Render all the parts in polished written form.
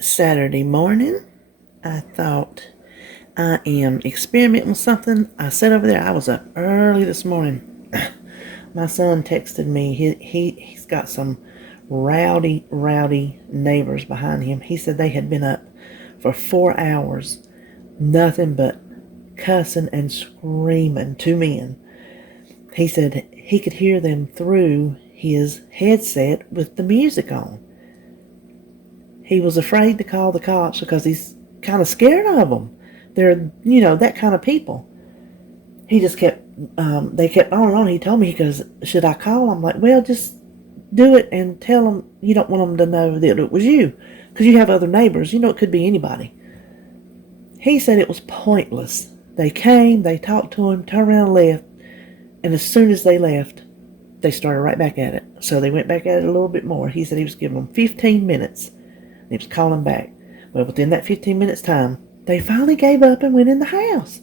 Saturday morning. I thought I am experimenting with something. I sat over there. I was up early this morning. My son texted me. He's got some rowdy neighbors behind him. He said they had been up for 4 hours, nothing but cussing and screaming. Two men. He said he could hear them through his headset with the music on. He was afraid to call the cops because he's kind of scared of them. They're, that kind of people. He just kept, they kept on and on. He told me, he goes, should I call? I'm like, well, just do it and tell them you don't want them to know that it was you. Because you have other neighbors. It could be anybody. He said it was pointless. They came, they talked to him, turned around and left. And as soon as they left, they started right back at it. So they went back at it a little bit more. He said he was giving them 15 minutes. And he was calling back. Well, within that 15 minutes time, they finally gave up and went in the house.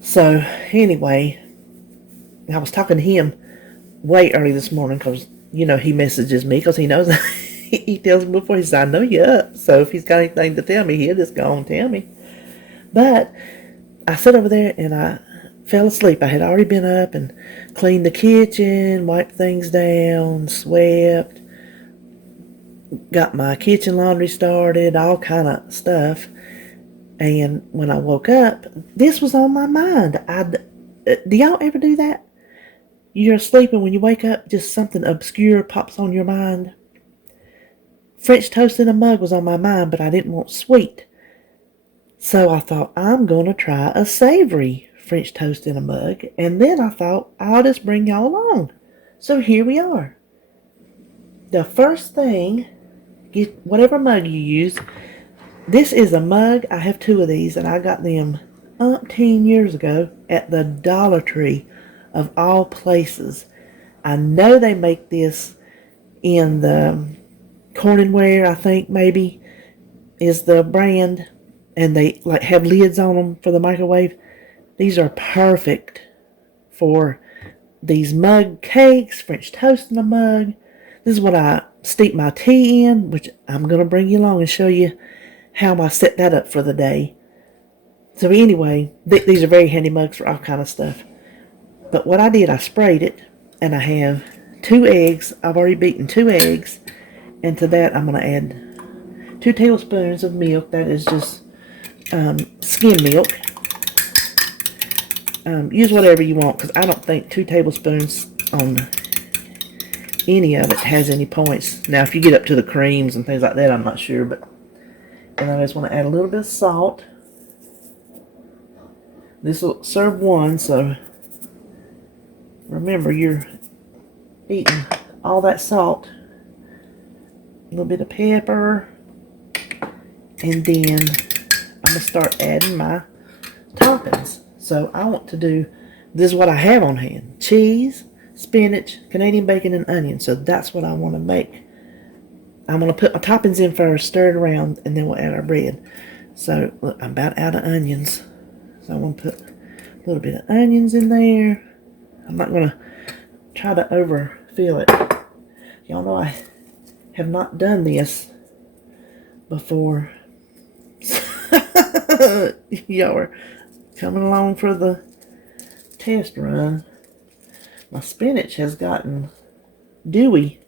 So, anyway, I was talking to him way early this morning because, he messages me because he knows he tells me before. He says, I know you're up. So if he's got anything to tell me, he'll just go and tell me. But I sat over there and I fell asleep. I had already been up and cleaned the kitchen, wiped things down, swept, got my kitchen laundry started, all kind of stuff. And when I woke up, this was on my mind. Do y'all ever do that? You're asleep and when you wake up, just something obscure pops on your mind. French toast in a mug was on my mind, but I didn't want sweet. So I thought, I'm going to try a savory French toast in a mug. And then I thought, I'll just bring y'all along. So here we are. The first thing, get whatever mug you use. This is a mug. I have two of these, and I got them umpteen years ago at the Dollar Tree of all places. I know they make this in the Corningware, I think maybe, is the brand. And they have lids on them for the microwave. These are perfect for these mug cakes, French toast in a mug. This is what I steep my tea in, which I'm going to bring you along and show you how I set that up for the day. So anyway, these are very handy mugs for all kind of stuff. But what I did, I sprayed it, and I have 2 eggs. I've already beaten 2 eggs. And to that, I'm going to add 2 tablespoons of milk. That is just skim milk. Use whatever you want, because I don't think 2 tablespoons on any of it has any points. Now, if you get up to the creams and things like that, I'm not sure. But and I just want to add a little bit of salt. This will serve one, so remember you're eating all that salt. A little bit of pepper. And then I'm going to start adding my toppings. So I want to do, this is what I have on hand. Cheese, spinach, Canadian bacon, and onion. So that's what I want to make. I'm going to put my toppings in first, stir it around, and then we'll add our bread. So look, I'm about out of onions. So I'm going to put a little bit of onions in there. I'm not going to try to overfill it. Y'all know I have not done this before. Y'all are coming along for the test run. My spinach has gotten dewy.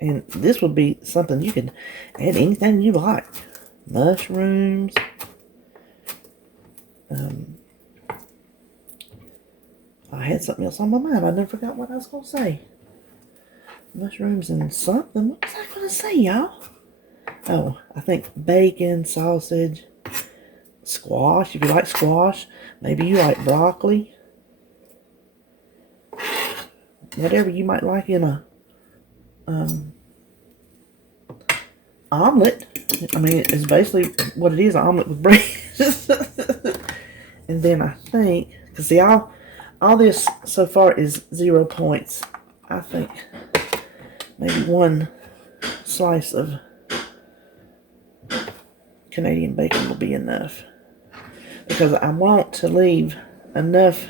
And this would be something you can add anything you like. Mushrooms. I had something else on my mind. I never forgot what I was going to say. Mushrooms and something. What was I going to say, y'all? Oh, I think bacon, sausage, squash. If you like squash, maybe you like broccoli. Whatever you might like in a omelet. I mean, it's basically what it is, an omelet with bread. And then I think, because see, all this so far is 0 points. I think maybe 1 slice of Canadian bacon will be enough. Because I want to leave enough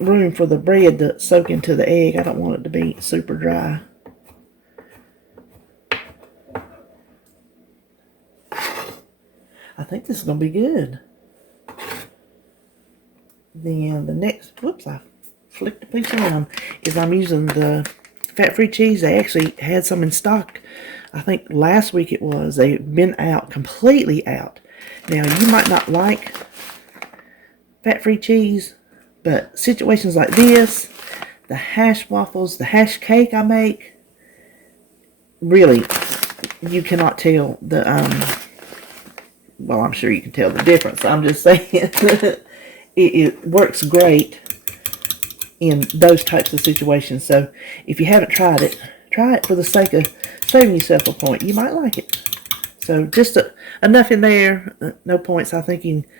room for the bread to soak into the egg. I don't want it to be super dry. I think this is going to be good. Then the next, whoops, I flicked the piece around, is I'm using the fat-free cheese. They actually had some in stock. I think last week it was. They've been out, completely out. Now, you might not like fat-free cheese, but situations like this, the hash waffles, the hash cake I make, really, you cannot tell the, well, I'm sure you can tell the difference. I'm just saying it works great in those types of situations. So if you haven't tried it, try it for the sake of saving yourself a point. You might like it. So just enough in there. No points. I think you can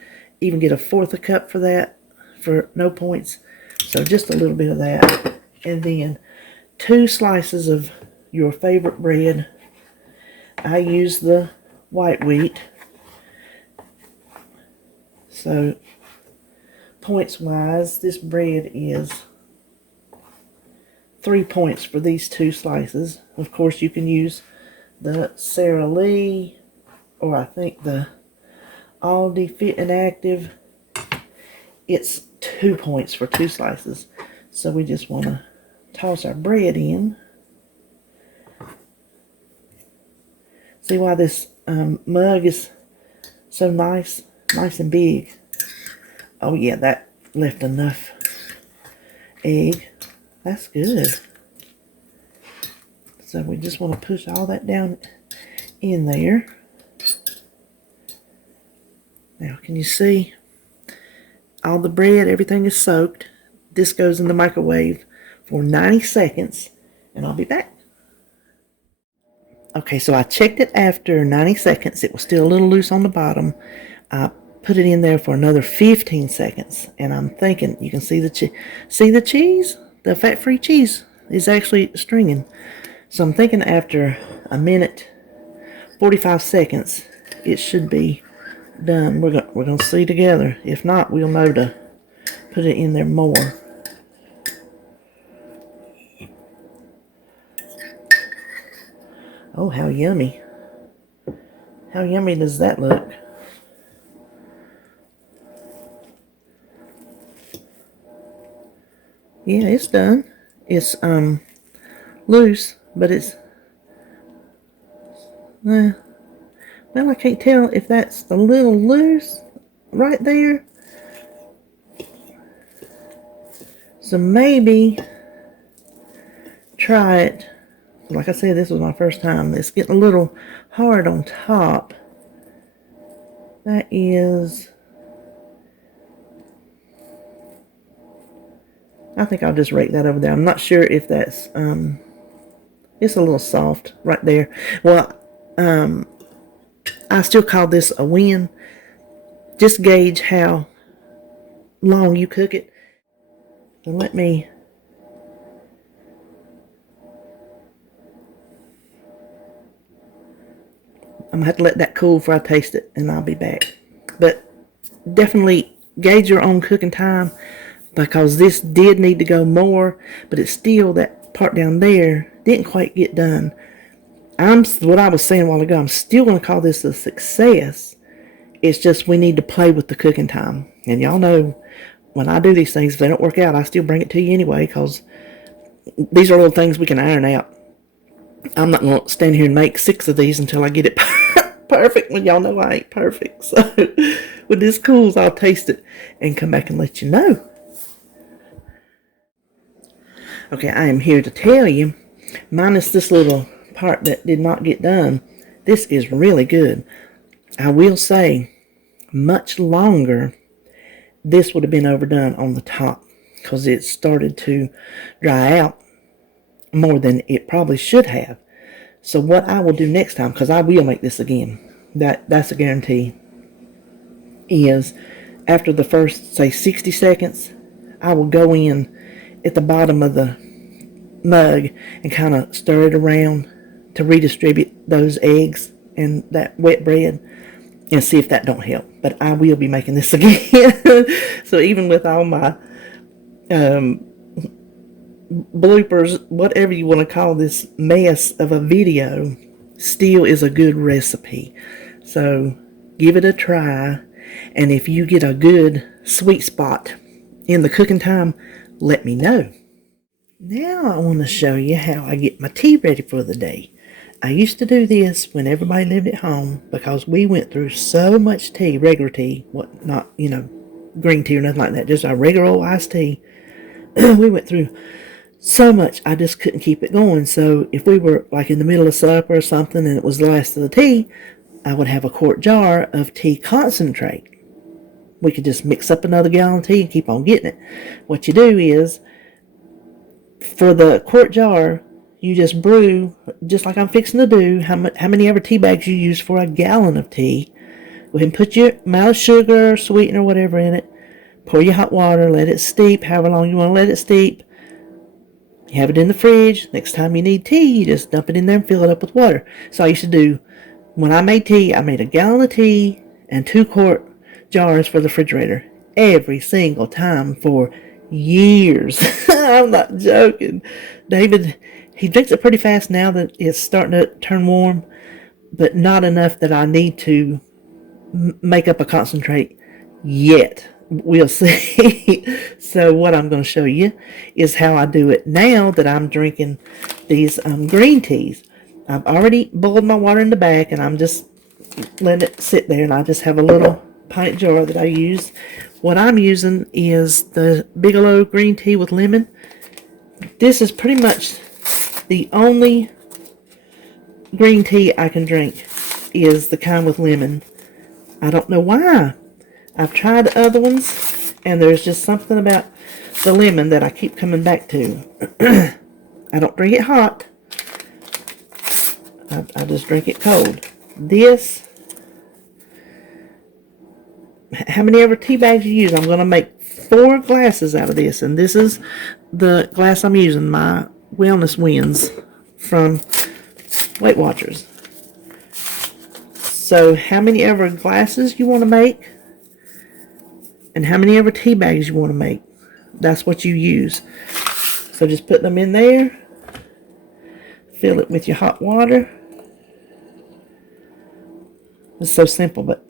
even get a fourth a cup for that for no points. So just a little bit of that. And then 2 slices of your favorite bread. I use the white wheat. So points wise, this bread is 3 points for these 2 slices. Of course, you can use the Sara Lee, or I think the Aldi Fit and Active. It's 2 points for 2 slices. So we just want to toss our bread in. See why this mug is so nice and big. Oh yeah, that left enough egg. That's good. So we just want to push all that down in there. Now, can you see all the bread? Everything is soaked. This goes in the microwave for 90 seconds, and I'll be back. Okay, so I checked it after 90 seconds. It was still a little loose on the bottom. I put it in there for another 15 seconds, and I'm thinking, you can see the cheese? The fat-free cheese is actually stringing. So I'm thinking after a minute, 45 seconds, it should be done. We're gonna see together. If not, we'll know to put it in there more. Oh, how yummy. How yummy does that look? Yeah, it's done. It's loose, but it's well, I can't tell if that's a little loose right there. So maybe try it. Like I said, this was my first time. It's getting a little hard on top. That is, I think I'll just rake that over there. I'm not sure if that's, it's a little soft right there. Well, I still call this a win. Just gauge how long you cook it. And let me, I'm going to have to let that cool before I taste it, and I'll be back. But definitely gauge your own cooking time, because this did need to go more, but it's still, that part down there didn't quite get done. What I was saying a while ago, I'm still going to call this a success. It's just we need to play with the cooking time. And y'all know, when I do these things, if they don't work out, I still bring it to you anyway, because these are little things we can iron out. I'm not going to stand here and make 6 of these until I get it perfect, when y'all know I ain't perfect. So when this cools, I'll taste it and come back and let you know. Okay, I am here to tell you, minus this little part that did not get done, this is really good. I will say, much longer, this would have been overdone on the top, because it started to dry out more than it probably should have. So what I will do next time, because I will make this again, that's a guarantee, is after the first, say, 60 seconds, I will go in at the bottom of the mug and kind of stir it around to redistribute those eggs and that wet bread, and see if that don't help. But I will be making this again. So even with all my um, bloopers, whatever you want to call this mess of a video, still is a good recipe. So give it a try. And if you get a good sweet spot in the cooking time, let me know. Now I want to show you how I get my tea ready for the day. I used to do this when everybody lived at home because we went through so much tea, regular tea, not, green tea or nothing like that, just our regular old iced tea. We went through so much, I just couldn't keep it going. So if we were like in the middle of supper or something and it was the last of the tea, I would have a quart jar of tea concentrate. We could just mix up another gallon of tea and keep on getting it. What you do is, for the quart jar, you just brew, just like I'm fixing to do, how many ever tea bags you use for a gallon of tea. Go ahead and put your amount of sugar, sweetener, whatever in it. Pour your hot water, let it steep, however long you want to let it steep. You have it in the fridge. Next time you need tea, you just dump it in there and fill it up with water. So I used to do, when I made tea, I made a gallon of tea and 2-quart jars for the refrigerator every single time for years. I'm not joking. David, he drinks it pretty fast now that it's starting to turn warm, but not enough that I need to make up a concentrate yet. We'll see. So what I'm going to show you is how I do it now that I'm drinking these green teas. I've already boiled my water in the back, and I'm just letting it sit there, and I just have a little pint jar that I use. What I'm using is the Bigelow green tea with lemon. This is pretty much the only green tea I can drink, is the kind with lemon. I don't know why. I've tried the other ones, and there's just something about the lemon that I keep coming back to. I don't drink it hot. I just drink it cold. This, how many ever tea bags you use, I'm going to make 4 glasses out of this, and this is the glass I'm using, my Wellness Wins from Weight Watchers. So how many ever glasses you want to make, and how many ever tea bags you want to make, that's what you use. So just put them in there, fill it with your hot water. It's so simple, but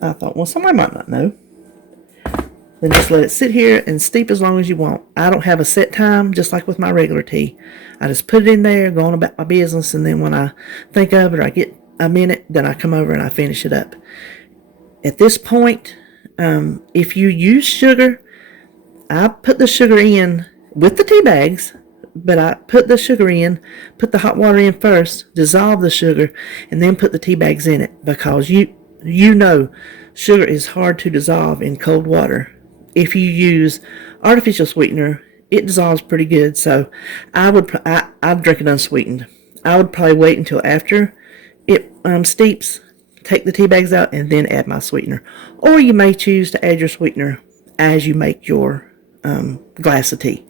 I thought, well, somebody might not know. Then just let it sit here and steep as long as you want. I don't have a set time, just like with my regular tea. I just put it in there, go on about my business, and then when I think of it or I get a minute, then I come over and I finish it up. At this point, if you use sugar, I put the sugar in with the tea bags, but I put the sugar in, put the hot water in first, dissolve the sugar, and then put the tea bags in it, because you know sugar is hard to dissolve in cold water. If you use artificial sweetener, it dissolves pretty good. So I'd drink it unsweetened. I would probably wait until after it steeps, take the tea bags out, and then add my sweetener. Or you may choose to add your sweetener as you make your glass of tea.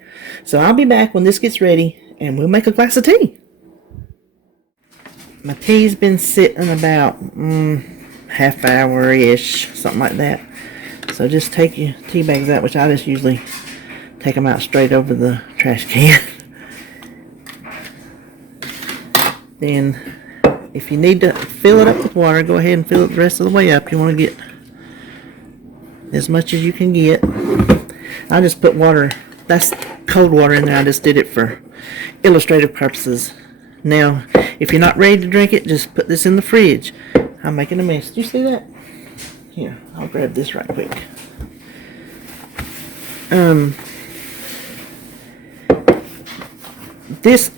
So I'll be back when this gets ready, and we'll make a glass of tea. My tea's been sitting about half hour-ish, something like that. So just take your tea bags out, which I just usually take them out straight over the trash can. Then, if you need to fill it up with water, go ahead and fill it the rest of the way up. You want to get as much as you can get. I just put water, that's cold water in there. I just did it for illustrative purposes. Now, if you're not ready to drink it, just put this in the fridge. I'm making a mess. Do you see that? Here, I'll grab this right quick.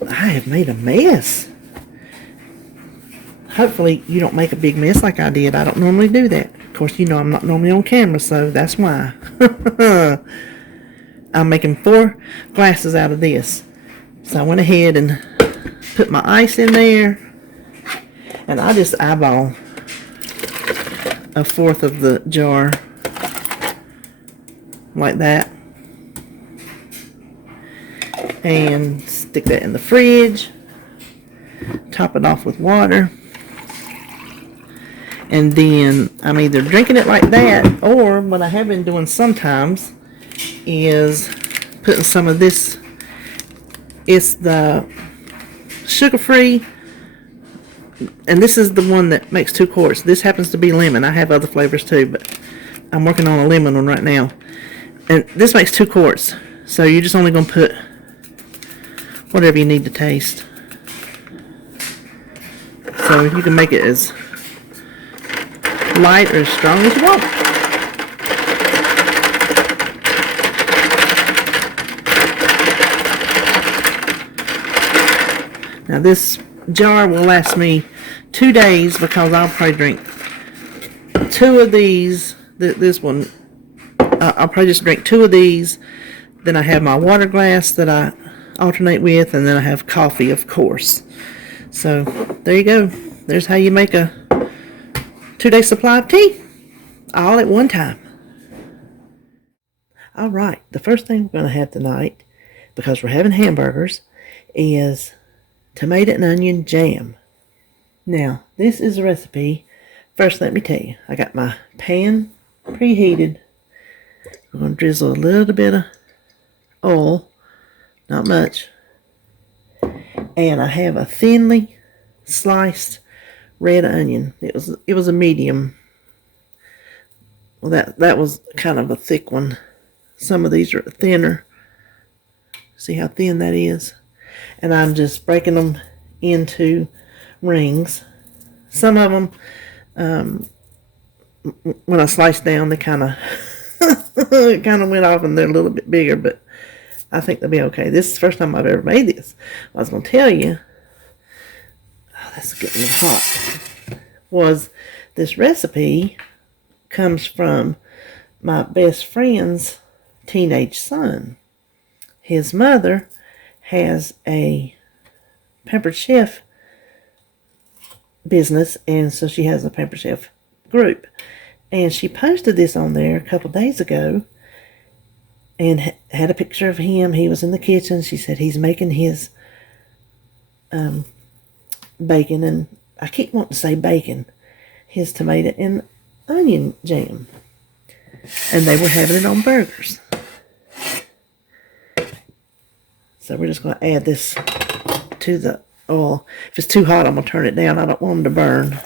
I have made a mess. Hopefully you don't make a big mess like I did. I don't normally do that. Of course, you know I'm not normally on camera, so that's why. I'm making 4 glasses out of this. So I went ahead and put my ice in there, and I just eyeball 1/4 of the jar like that, and stick that in the fridge. Top it off with water, and then I'm either drinking it like that, or what I have been doing sometimes is putting some of this. It's the sugar-free, and this is the one that makes 2 quarts. This happens to be lemon. I have other flavors too, but I'm working on a lemon one right now. And this makes 2 quarts. So you're just only going to put whatever you need to taste. So you can make it as light or as strong as you want. Now this jar will last me 2 days because I'll probably drink 2 of these. This one, I'll probably just drink 2 of these. Then I have my water glass that I alternate with, and then I have coffee, of course. So there you go. There's how you make a 2-day supply of tea, all at one time. All right, the first thing we're going to have tonight, because we're having hamburgers, is tomato and onion jam. Now, this is a recipe. First, let me tell you, I got my pan preheated. We're going to drizzle a little bit of oil, not much. And I have a thinly sliced red onion. It was a medium. Well, that was kind of a thick one. Some of these are thinner. See how thin that is? And I'm just breaking them into rings. Some of them, when I sliced down, they kind of went off and they're a little bit bigger, but I think they'll be okay. This is the first time I've ever made this. I was going to tell you, oh, that's getting a little hot, was this recipe comes from my best friend's teenage son. His mother has a Pampered Chef business, and so she has a Pampered Chef group. And she posted this on there a couple days ago and had a picture of him. He was in the kitchen. She said he's making his bacon, and I keep wanting to say bacon, his tomato and onion jam. And they were having it on burgers. So we're just going to add this to the oil. If it's too hot, I'm going to turn it down. I don't want them to burn.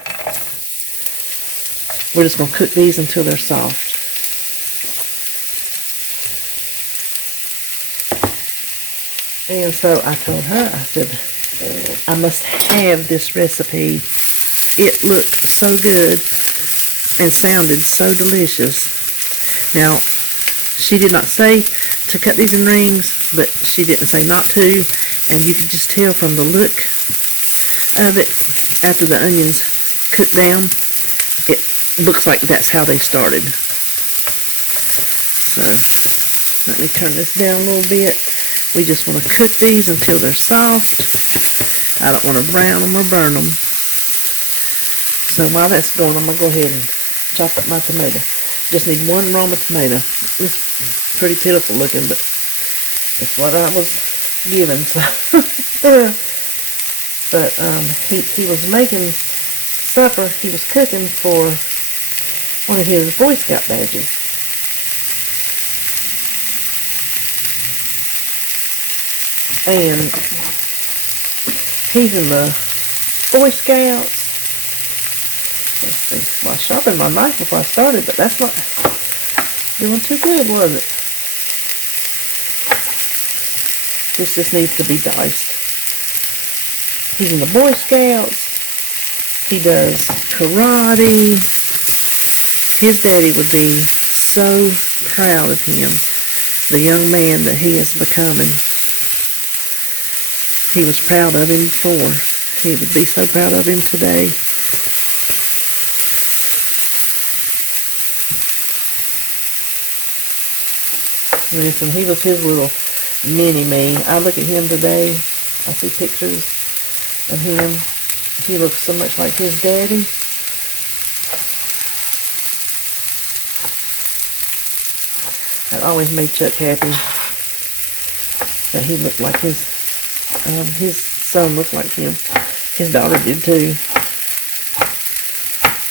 We're just going to cook these until they're soft. And so I told her, I said, I must have this recipe. It looked so good and sounded so delicious. Now, she did not say to cut these in rings, but she didn't say not to, and you could just tell from the look of it after the onions cooked down, it looks like that's how they started. So let me turn this down a little bit. We just want to cook these until they're soft. I don't want to brown them or burn them. So while that's going, I'm going to go ahead and chop up my tomato. Just need one Roma tomato. It's pretty pitiful looking, but it's what I was given. So. But he was making supper. He was cooking for one of his Boy Scout badges. And he's in the Boy Scouts. Let's see. Well, I sharpened my knife before I started, but that's not doing too good, was it? This just needs to be diced. He's in the Boy Scouts. He does karate. His daddy would be so proud of him, the young man that he is becoming. He was proud of him before. He would be so proud of him today. Listen, he was his little mini-me. I look at him today. I see pictures of him. He looks so much like his daddy. That always made Chuck happy. That he looked like his son looked like him. His daughter did too.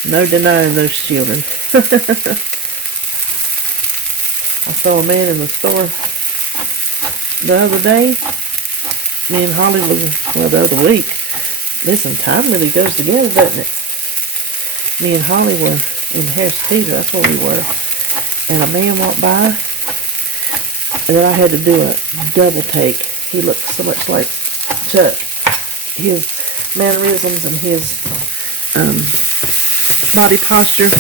No denying those children. I saw a man in the store the other day. Me and Holly the other week. Listen, time really goes together, doesn't it? Me and Holly were in Harris Teeter, that's where we were. And a man walked by, and then I had to do a double take. He looked so much like Chuck. His mannerisms and his body posture.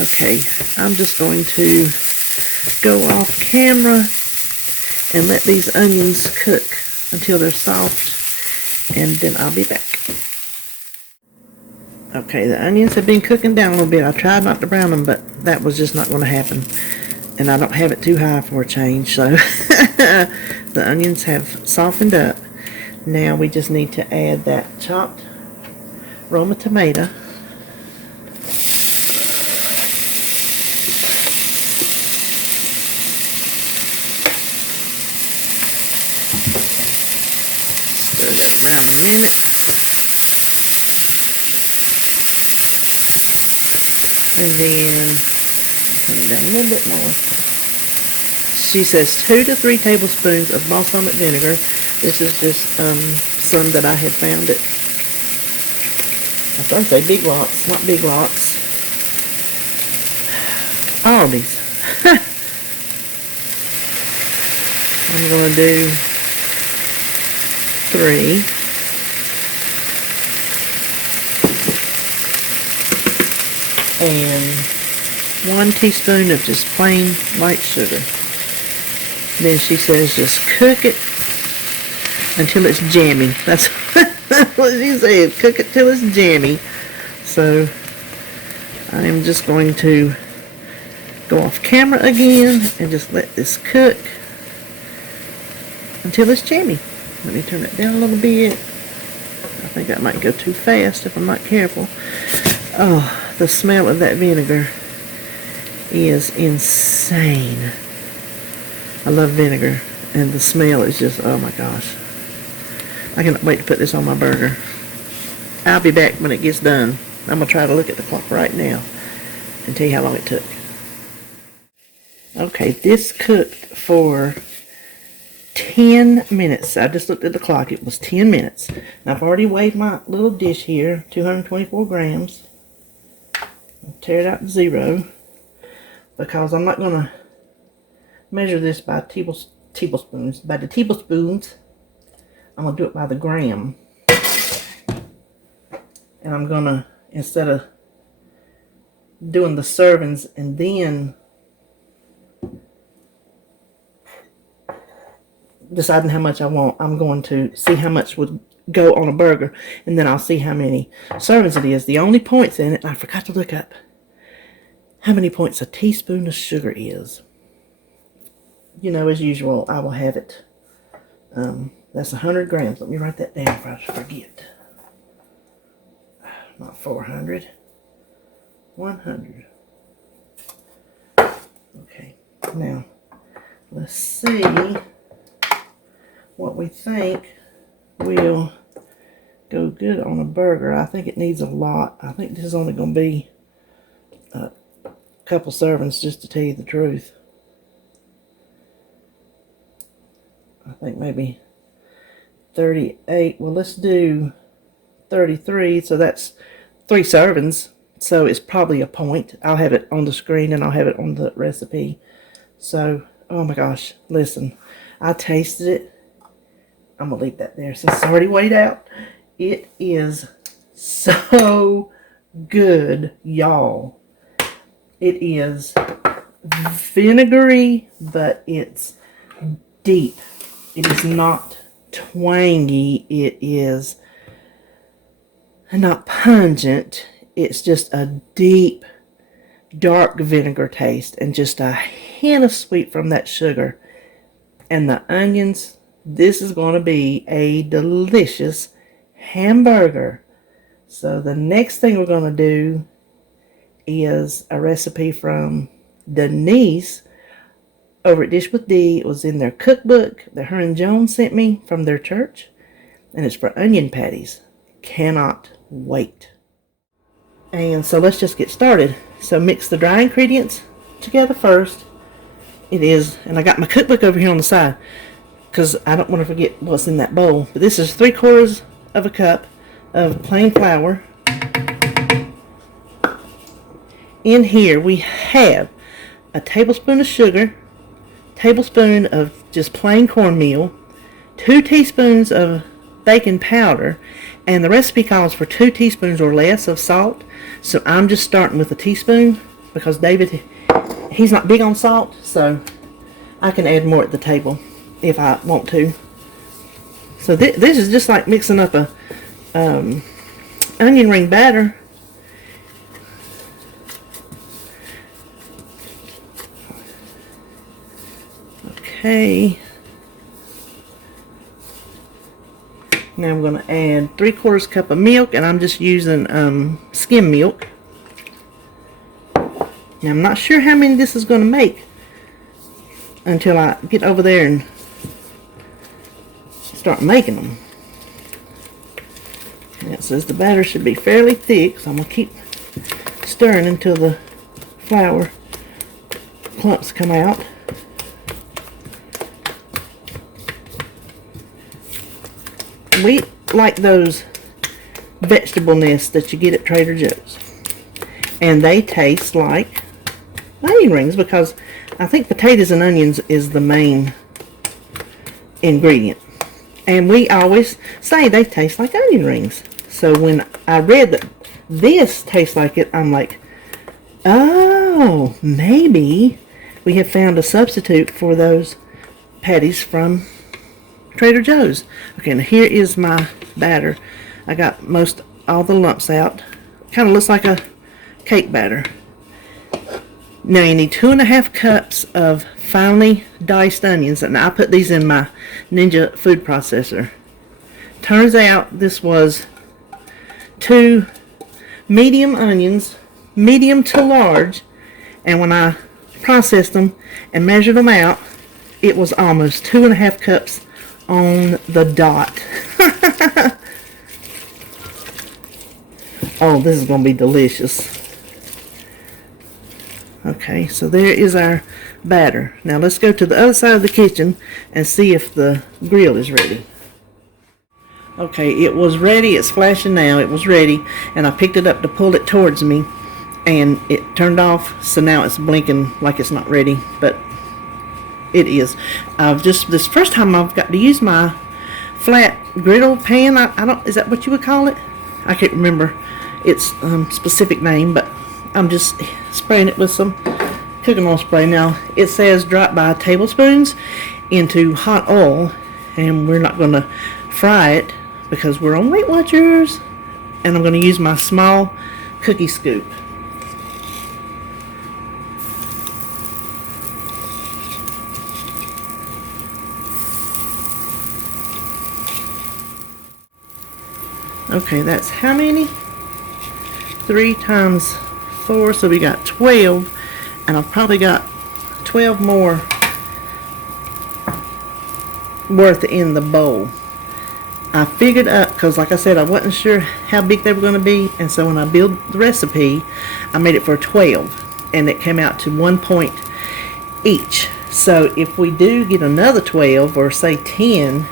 Okay, I'm just going to go off camera and let these onions cook until they're soft, and then I'll be back. Okay, the onions have been cooking down a little bit. I tried not to brown them, but that was just not going to happen. And I don't have it too high for a change, so the onions have softened up. Now we just need to add that chopped Roma tomato. Stir that around a minute. And then turn it down a little bit more. She says 2 to 3 tablespoons of balsamic vinegar. This is just some that I had found at, I was going to say Big Lots, not Big Lots. Aldi's. I'm going to do 3. And 1 teaspoon of just plain white sugar. Then she says just cook it until it's jammy. That's what she said. Cook it till it's jammy. So I am just going to go off camera again and just let this cook until it's jammy. Let me turn it down a little bit. I think that might go too fast if I'm not careful. Oh, the smell of that vinegar is insane. I love vinegar, and the smell is just, oh my gosh. I cannot wait to put this on my burger. I'll be back when it gets done. I'm going to try to look at the clock right now and tell you how long it took. Okay, this cooked for 10 minutes. I just looked at the clock. It was 10 minutes. Now, I've already weighed my little dish here, 224 grams. I'll tear it out to 0 because I'm not going to measure this by tablespoons. By the tablespoons, I'm going to do it by the gram. And I'm going to, instead of doing the servings and then deciding how much I want, I'm going to see how much would go on a burger, and then I'll see how many servings it is. The only points in it, I forgot to look up how many points a teaspoon of sugar is. You know, as usual, I will have it. That's 100 grams. Let me write that down before I forget. Not 400. 100. Okay. Now, let's see what we think will go good on a burger. I think it needs a lot. I think this is only going to be a couple servings, just to tell you the truth. I think maybe 38. Well, let's do 33. So that's 3 servings. So it's probably a point. I'll have it on the screen and I'll have it on the recipe. So, oh my gosh, listen. I tasted it. I'm going to leave that there since it's already weighed out. It is so good, y'all. It is vinegary, but it's deep. It is not twangy. It is not pungent. It's just a deep, dark vinegar taste and just a hint of sweet from that sugar. And the onions, this is going to be a delicious hamburger. So the next thing we're going to do is a recipe from Denise over at Dish with Dee. It was in their cookbook that her and Joan sent me from their church, and it's for onion patties. Cannot wait. And so let's just get started. So mix the dry ingredients together first. It is, and I got my cookbook over here on the side because I don't want to forget what's in that bowl. But this is 3/4 of a cup of plain flour. In here we have a tablespoon of sugar, tablespoon of just plain cornmeal, 2 teaspoons of baking powder, and the recipe calls for 2 teaspoons or less of salt. So I'm just starting with a teaspoon because David, he's not big on salt, so I can add more at the table if I want to. So this is just like mixing up a onion ring batter. Okay. Now I'm going to add 3/4 cup of milk, and I'm just using skim milk. Now I'm not sure how many this is going to make until I get over there and start making them. Now it says the batter should be fairly thick, so I'm going to keep stirring until the flour clumps come out. We like those vegetable nests that you get at Trader Joe's, and they taste like onion rings because I think potatoes and onions is the main ingredient, and we always say they taste like onion rings. So when I read that this tastes like it, I'm like, oh, maybe we have found a substitute for those patties from Trader Joe's. Okay, now here is my batter. I got most all the lumps out. Kind of looks like a cake batter. Now you need 2.5 cups of finely diced onions, and I put these in my Ninja food processor. Turns out this was 2 medium onions, medium to large, and when I processed them and measured them out, it was almost 2.5 cups on the dot. Oh, this is going to be delicious. Okay, so there is our batter. Now let's go to the other side of the kitchen and see if the grill is ready. Okay, it was ready. It's flashing now. It was ready, and I picked it up to pull it towards me, and it turned off, so now it's blinking like it's not ready, but it is. This first time I've got to use my flat griddle pan. I don't, is that what you would call it? I can't remember its specific name, but I'm just spraying it with some cooking oil spray. Now it says drop by tablespoons into hot oil, and we're not going to fry it because we're on Weight Watchers, and I'm going to use my small cookie scoop. Okay, that's how many? 3 times 4, so we got 12, and I've probably got 12 more worth in the bowl. I figured up, because like I said, I wasn't sure how big they were going to be, and so when I built the recipe, I made it for 12, and it came out to 1 point each. So if we do get another 12, or say 10,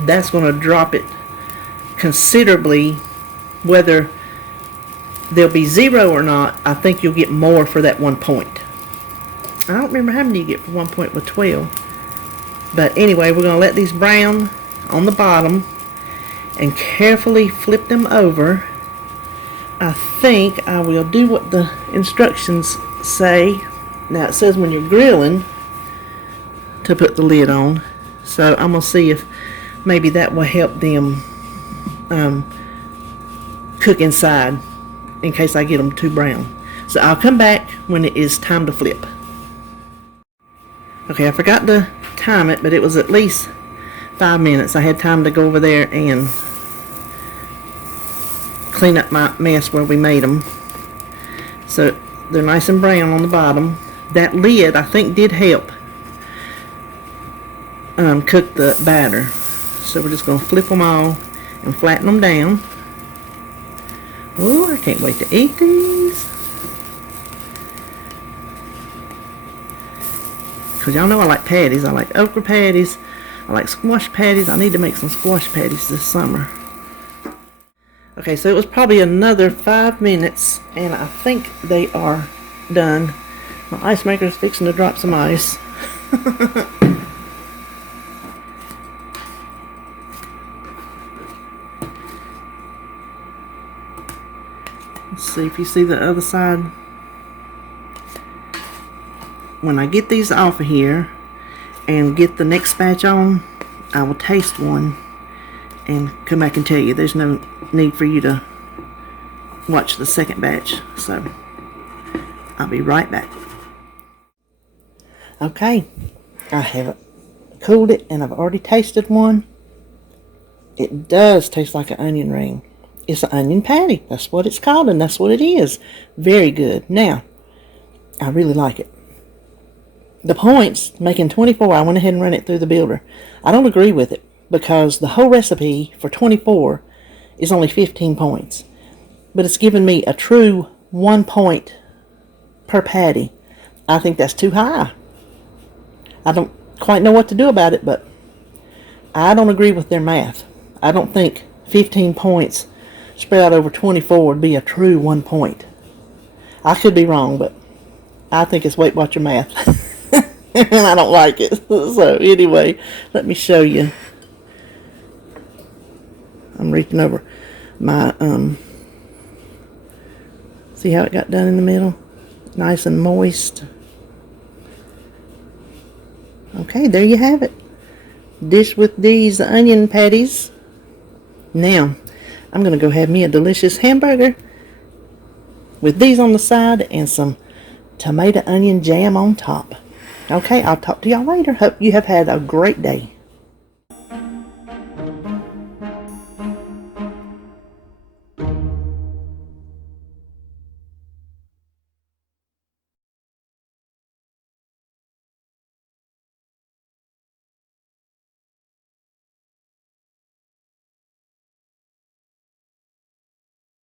that's going to drop it considerably. Whether there'll be 0 or not, I think you'll get more for that 1 point. I don't remember how many you get for 1 point with 12. But anyway, we're going to let these brown on the bottom and carefully flip them over. I think I will do what the instructions say. Now it says when you're grilling to put the lid on. So I'm going to see if maybe that will help them cook inside in case I get them too brown. So I'll come back when it is time to flip. Okay, I forgot to time it, but it was at least 5 minutes. I had time to go over there and clean up my mess where we made them. So they're nice and brown on the bottom. That lid, I think, did help cook the batter. So we're just going to flip them all and flatten them down. Ooh, I can't wait to eat these. Because y'all know I like patties. I like okra patties. I like squash patties. I need to make some squash patties this summer. Okay, so it was probably another 5 minutes, and I think they are done. My ice maker is fixing to drop some ice. Let's see if you see the other side. When I get these off of here and get the next batch on, I will taste one and come back and tell you. There's no need for you to watch the second batch, so I'll be right back. Okay, I have cooled it and I've already tasted one. It does taste like an onion ring. It's an onion patty. That's what it's called, and that's what it is. Very good. Now, I really like it. The points, making 24, I went ahead and ran it through the builder. I don't agree with it because the whole recipe for 24 is only 15 points. But it's giving me a true 1 point per patty. I think that's too high. I don't quite know what to do about it, but I don't agree with their math. I don't think 15 points spread out over 24 would be a true 1 point. I could be wrong, but I think it's Weight Watcher math. And I don't like it. So anyway, let me show you. I'm reaching over my, see how it got done in the middle? Nice and moist. Okay, there you have it. Dish with these onion patties. Now, I'm going to go have me a delicious hamburger with these on the side and some tomato onion jam on top. Okay, I'll talk to y'all later. Hope you have had a great day.